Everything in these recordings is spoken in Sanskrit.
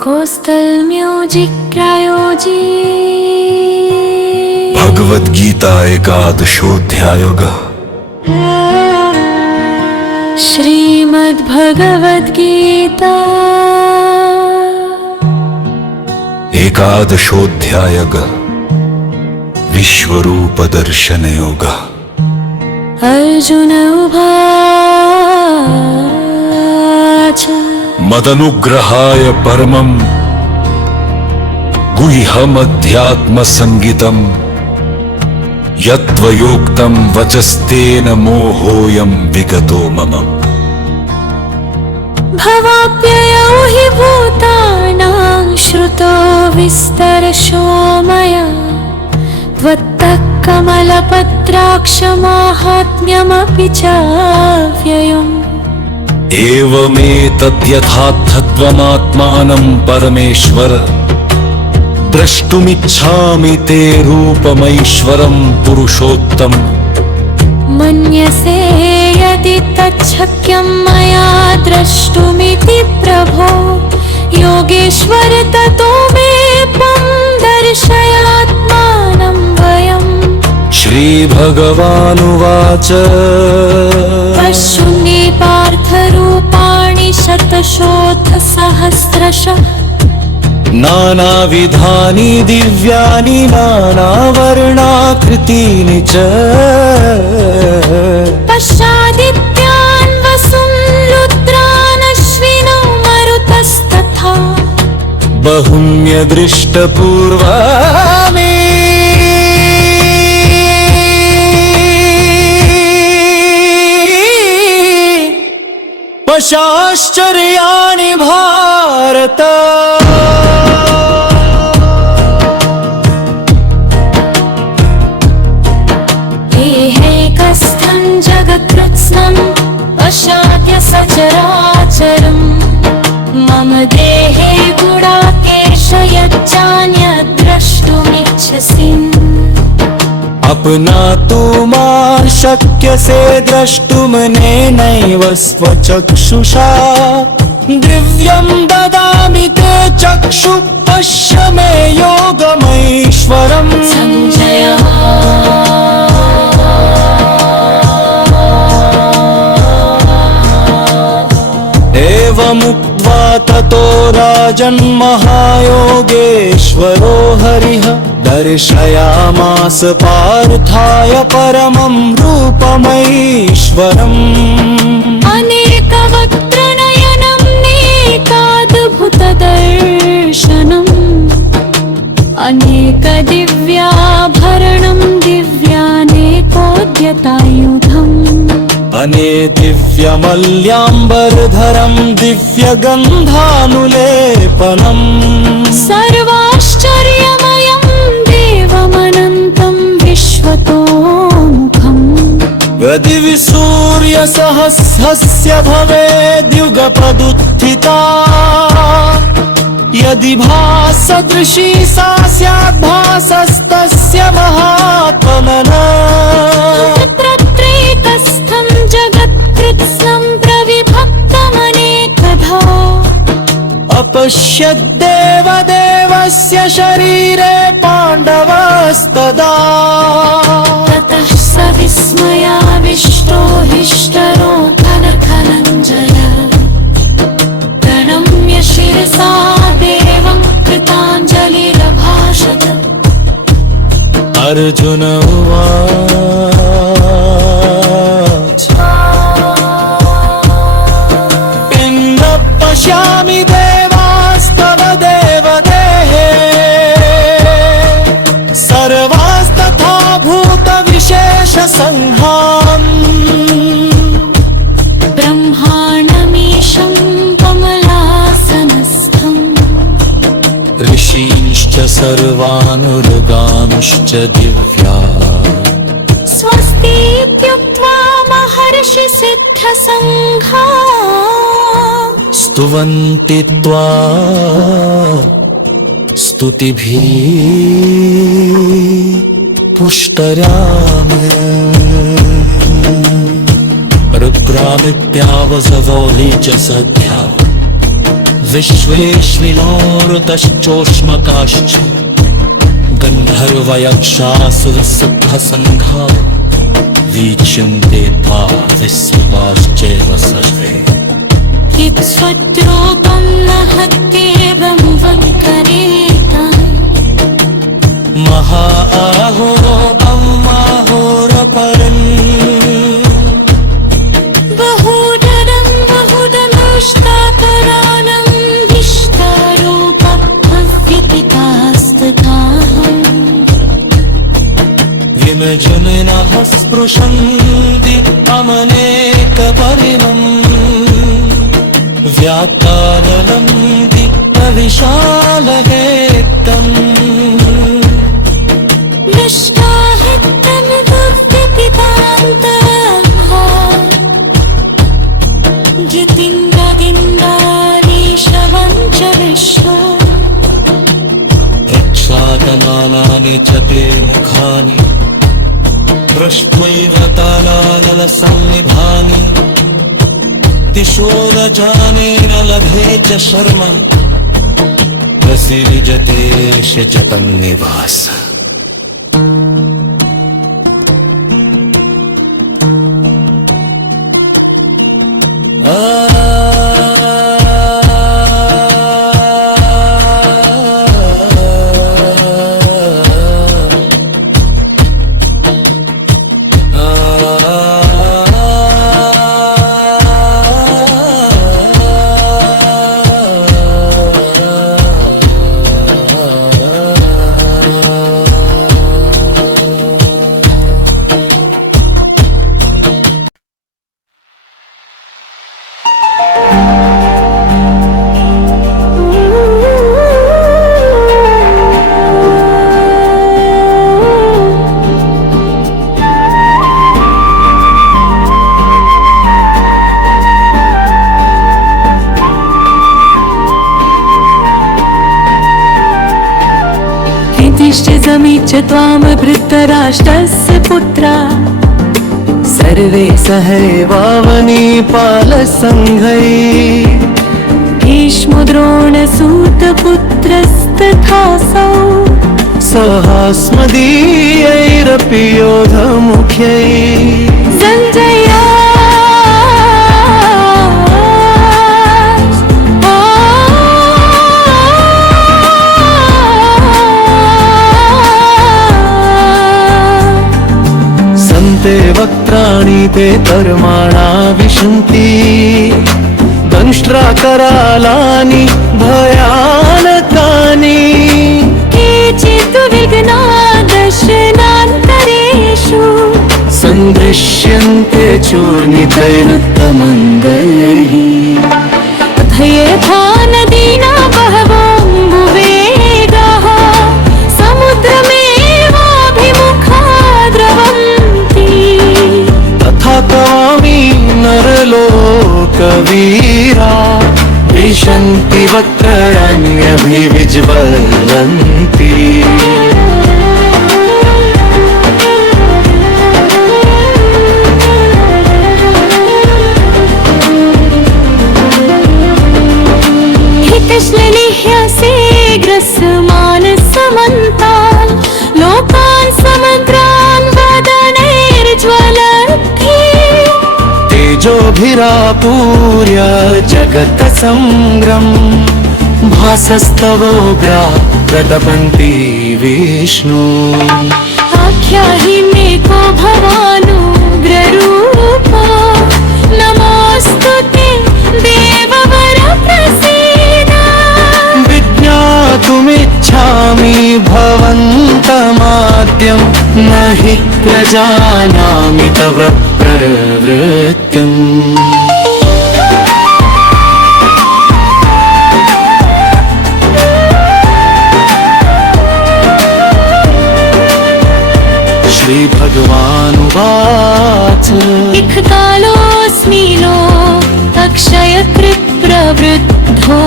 कोस्टल म्यूजिक प्रायोजित भगवद गीता एकादशोऽध्यायः। श्रीमद् भगवद गीता एकादशोऽध्यायः। विश्वरूप दर्शन योगः। अर्जुन उवाच मदनुग्रहाय परमं गुह्यमध्यात्मसंगितं यत्त्वयोक्तं वचस्तेन मोहोऽयं विगतो मम। भवाप्ययौ हि भूतानां श्रुतो विस्तरशो मया त्वत्तः कमलपत्राक्षमाहात्म्यमपि चाव्ययम्। एवमेतद्यथार्थत्वमात्मानं परमेश्वर द्रष्टुमिच्छामि ते रूपमैश्वरं पुरुषोत्तम। मन्यसे यदि तच्छक्यं मया द्रष्टुमिति प्रभो योगेश्वर ततो मे त्वं दर्शयात्मानं वयम्। श्रीभगवानुवाच पश्युन्ने पार्थरूपाणि शतशोऽथसहस्रशः नानाविधानि दिव्यानि नानावर्णाकृतीनि च। पश्यादित्यान् वसून् रुद्रान् अश्विनौ मरुतस्तथा बहुन्यदृष्टपूर्वाणि पश्याश्चर्याणि भारत। एहेकस्थं जगत्कृत्स्नं पश्याद्य सचराचरम् मम देहे गुडाकेश यच्चान्यद् द्रष्टुमिच्छसि। अपना तु मां शक्यसे द्रष्टुमनेनैव स्वचक्षुषा दिव्यं ददामि ते चक्षु पश्य मे योगमैश्वरम्। संजय एवमुक्त्वा ततो राजन्महायोगेश्वरो हरिः दर्शयामास पार्थाय परमं रूपमैश्वरम्। अनेकवक्त्रनयनं नेकाद्भुतदर्शनम् अनेकदिव्याभरणं दिव्यानेकोद्यतायुधम्। दिव्यमल्याम्बरधरं दिव्यगन्धानुलेपनम्। सर्वाश्चर्यमयं देवमनन्तं विश्वतोमुखम्। यदि सूर्यसहस्रस्य भवेद्युगपदुत्थिता यदि भासदृशी सा स्यात् भासस्तस्य महात्मनः। तत्रैकस्थं जगत्कृत्स्नं प्रविभक्तमनेकधा अपश्यद्देवदेवस्य शरीरे पाण्डवस्तदा। ततः स विस्मयाविष्टो हिष्टरो घनघनञ्जय प्रणम्य शिरसा देवं कृताञ्जलिरभाषत। अर्जुन उवाच पिण्ड पश्यामि देवास्तव देवदेहे सर्वास्तथा भूतविशेषसङ्घान्। ब्रह्माण्डमीशं कमलासनस्थम् ऋषींश्च सर्वानुर्गांश्च दिव्या स्वस्तीत्युक्त्वा महर्षिसिद्धसङ्घा स्तुवन्ति त्वा स्तुतिभिः पुष्टराम्। रुद्रामित्यावसवोली च सद्या विश्वेश्विनोरुतश्चोष्मकाश्च गन्धर्वयक्षासुरसिद्धसङ्घा वीक्ष्यन्ते विश्वाश्चैव सर्वे यत्स्वद्रूपं महत्येवं वङ्करेतान् महाहो ब्रह्माहोरपरन् बहुधरं बहुदनुष्टापराणं विष्टारूपभव्यपितास्तथाहम् विमजुनिनः स्पृशन्ति अमनेकपरिणम् व्याकाननं दिक्तविशालहेक्तम् जितिन्द्रगिन्दारीशवञ्च विश्वा प्रच्छादनानि च ते मुखानि दृष्ट्वैव तालालसन्निभानि दिशो रजानेन लभे च शर्म प्रसीजते च तन्निवास समीच्य त्वां धृतराष्ट्रस्य पुत्रा सर्वे सहैवावनीपालसङ्घैः भीष्मो द्रोणसूतपुत्रस्तथासौ सहास्मदीयैरपि योधमुख्यैः सञ्जया ते वक्त्राणि ते कर्माणा विशन्ति दंष्ट्राकरालानि भयानकानि केचित् विघ्ना दर्शनान्तरेषु सन्दृश्यन्ते चूर्णितैरुत्तमङ्गलैः यथा नदीना बहवोऽम्बुवेगाः समुद्रमेवाभिमुखा द्रवन्ति तथा तवामि नरलोकवीरा विशन्ति वक्त्राण्यभिविज्वलन्ति ग्रसमानसमन्तान् लोकान् समग्रान् वदनैर्ज्वलन्ति तेजोभिरापूर्य जगत्सङ्ग्रम् भासस्तवोग्रा प्रतपन्ति विष्णु आख्याहि मे को भवानुग्ररूपा नमोऽस्तु ते देववर प्रसीद विज्ञातुमिच्छामि भवन्तमाद्यं न हि प्रजानामि तव प्रवृत्तिम् श्रीभगवानुवाच इह कालोऽस्मि लोकक्षयकृत् प्रवृद्धो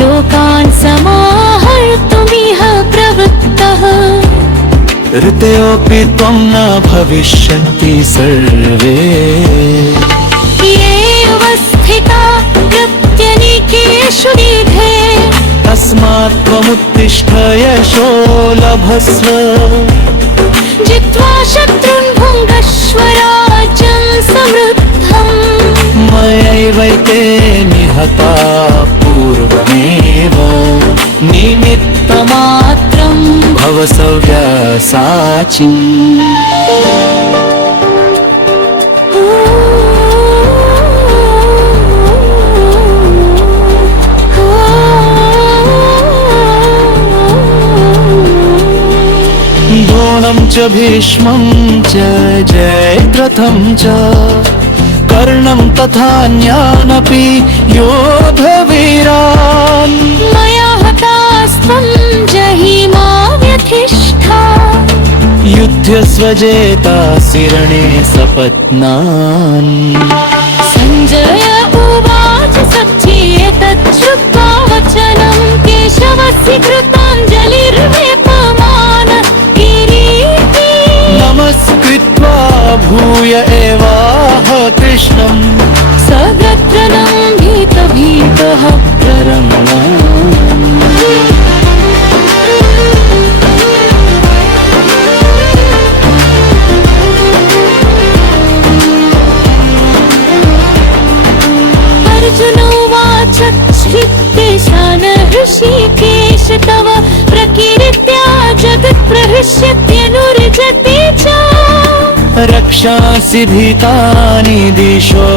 लोकान् समाहर्तुमिह प्रवृत्तः ऋतयोऽपि त्वं न भविष्यन्ति सर्वे येऽव स्थिता प्रत्यनीके शुदीधे तस्मात् त्वमुत्तिष्ठ यशो लभस्व जित्वा शत्रुन् भुङ्गस्व राज्यं समृद्धम् मयैवैते निहता पूर्वमेव निमित्तमात्रं भव सव्यसाचिन् द्रोणं च भीष्मं च जयद्रथं च कर्णं तथान्यानपि योधवीरान् मया हतास्त्वं जहिमा व्यथिष्ठा युध्यस्व जेतासि रणे सपत्नान् सञ्जय उवाच सच्चेतत् श्रुत्वा वचनं केशवस्य कृताञ्जलिर्वेपमान किरीटी नमस्कृत्वा भूय एवाह कृष्णं सगत्रनं भीतः प्रणम्य अर्जुन उवाच श्रितेशान ऋषिकेश तव प्रकीर्त्या जगत्प्रहृष्यत्यनुरजते च रक्षांसि भीतानि दिशो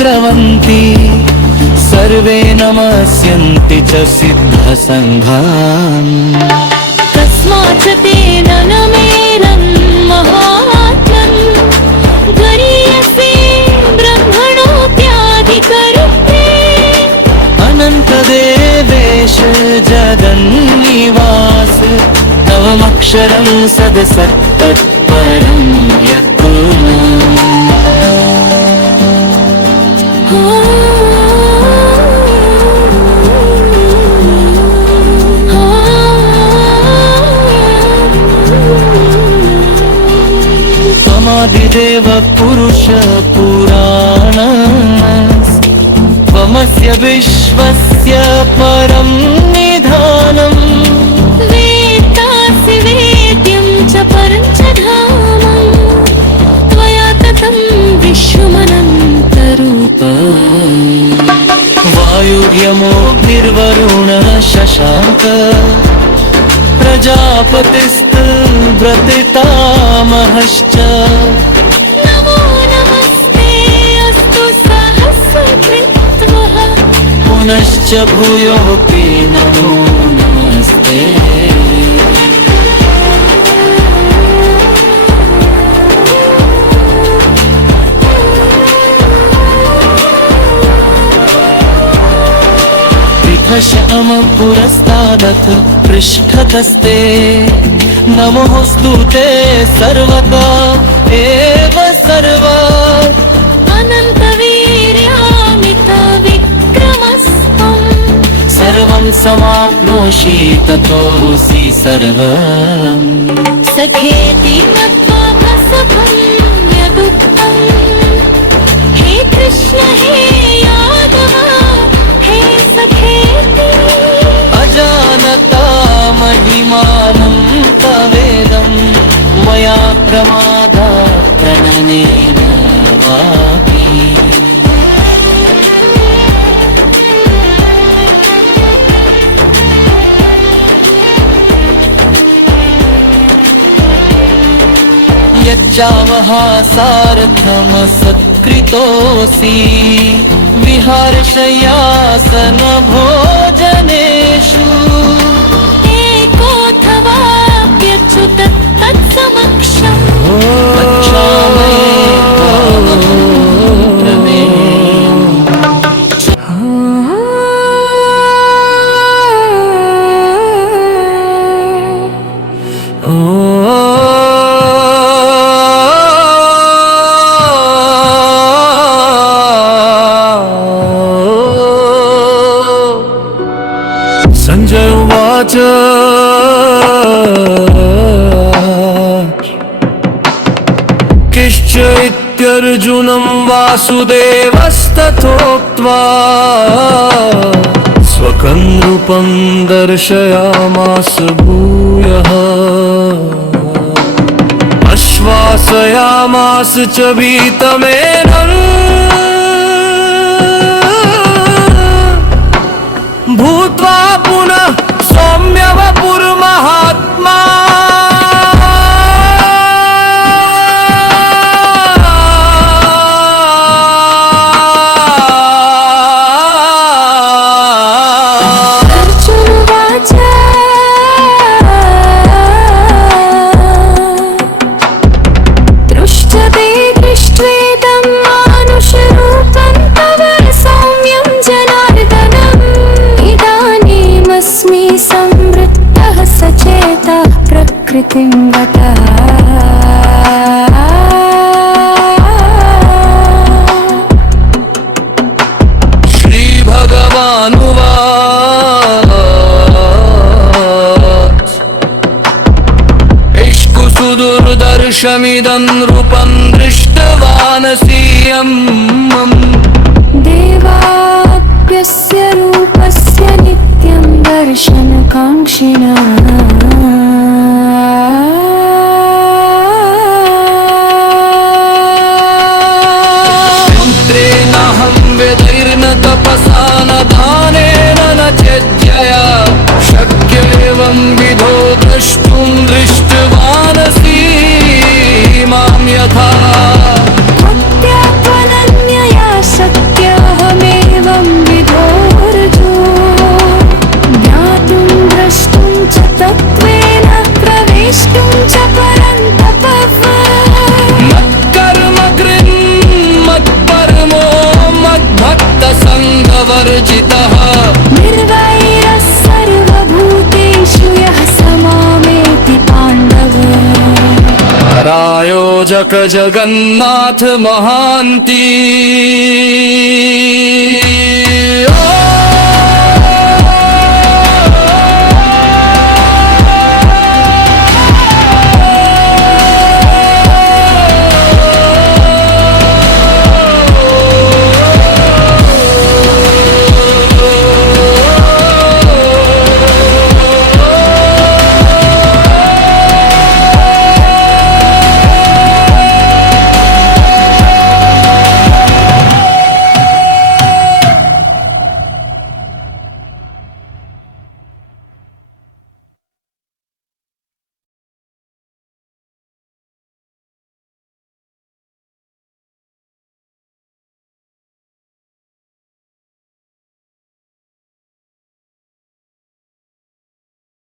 द्रवन्ति सर्वे नमस्यन्ति च सिद्धसङ्घान् कस्माच्च तेन न मेरन् महात्मन् गरीयसे ब्रह्मणोऽप्याधिकरुते अनन्तदेवेश जगन्निवास तवमक्षरं सदसत्तत्परं त्वमादिदेव पुरुष पुराण त्वमस्य विश्वस्य परं निधानम् वेत्तासि वेद्यं च परं च धामं त्वया ततं विश्वमनन्तरूप वायुर्यमोऽग्निर्वरुणः शशाङ्क प्रजापतिस्त्वृतितामहश्च नमो नमस्ते अस्तु सहस्रकृत्वः पुनश्च भूयोऽपि नमो नमस्ते श्याम पुरस्तादथ पृष्ठतस्ते नमोऽस्तु ते सर्वदा एव सर्वा अनन्तवीर्यामितविक्रमस्त्वं सर्वं समाप्नोषि ततोऽसि सर्वम् सखेति मत्वा भसभं यदुक्तं हे कृष्ण हे यादव हे सखेति अजानता महिमानं तवेदं मया प्रमादात् प्रणनेन वापि यच्चावहासार्थमसत्कृतोऽसि विहारशय्यासन भोजनेषु एकोऽथवाप्यच्युत तत्समक्षम् संजय उवाच किश्च इत्यर्जुनं वासुदेवस्तथोक्त्वा स्वकं रूपं दर्शयामास भूयः आश्वासयामास च वीतमेनं भूत्वा पुनः सौम्य वपुर्महात्मा अर्जुनवाच दृष्टते दृष्ट्वेदं मानुषरूपं तव सौम्यं जनार्दनम् इदानीमस्मि संवृत्तः सचेतः प्रकृतिं गतः सुदुर्दर्शमिदं रूपं दृष्टवानसीयम् देवाप्यस्य रूपस्य नित्यं दर्शनकाङ्क्षिणः यन्त्रेणाहं वेदैर्न तपसा न दानेन न चेज्जया शक्य एवं विधो द्रष्टुं दृष्टवानसि मां यथा भक्त्यात्मनन्यया शक्यहमेवं विधोऽर्जुन ज्ञातुं द्रष्टुं च तत्त्वेन प्रवेष्टुं च परन्तप मत्कर्म कृन्मत्परमो मद्भक्तसङ्गवर्जितः निर्वैरः सर्वभूतेषु यः स मामेति पाण्डव रायोजक जगन्नाथ महान्ति।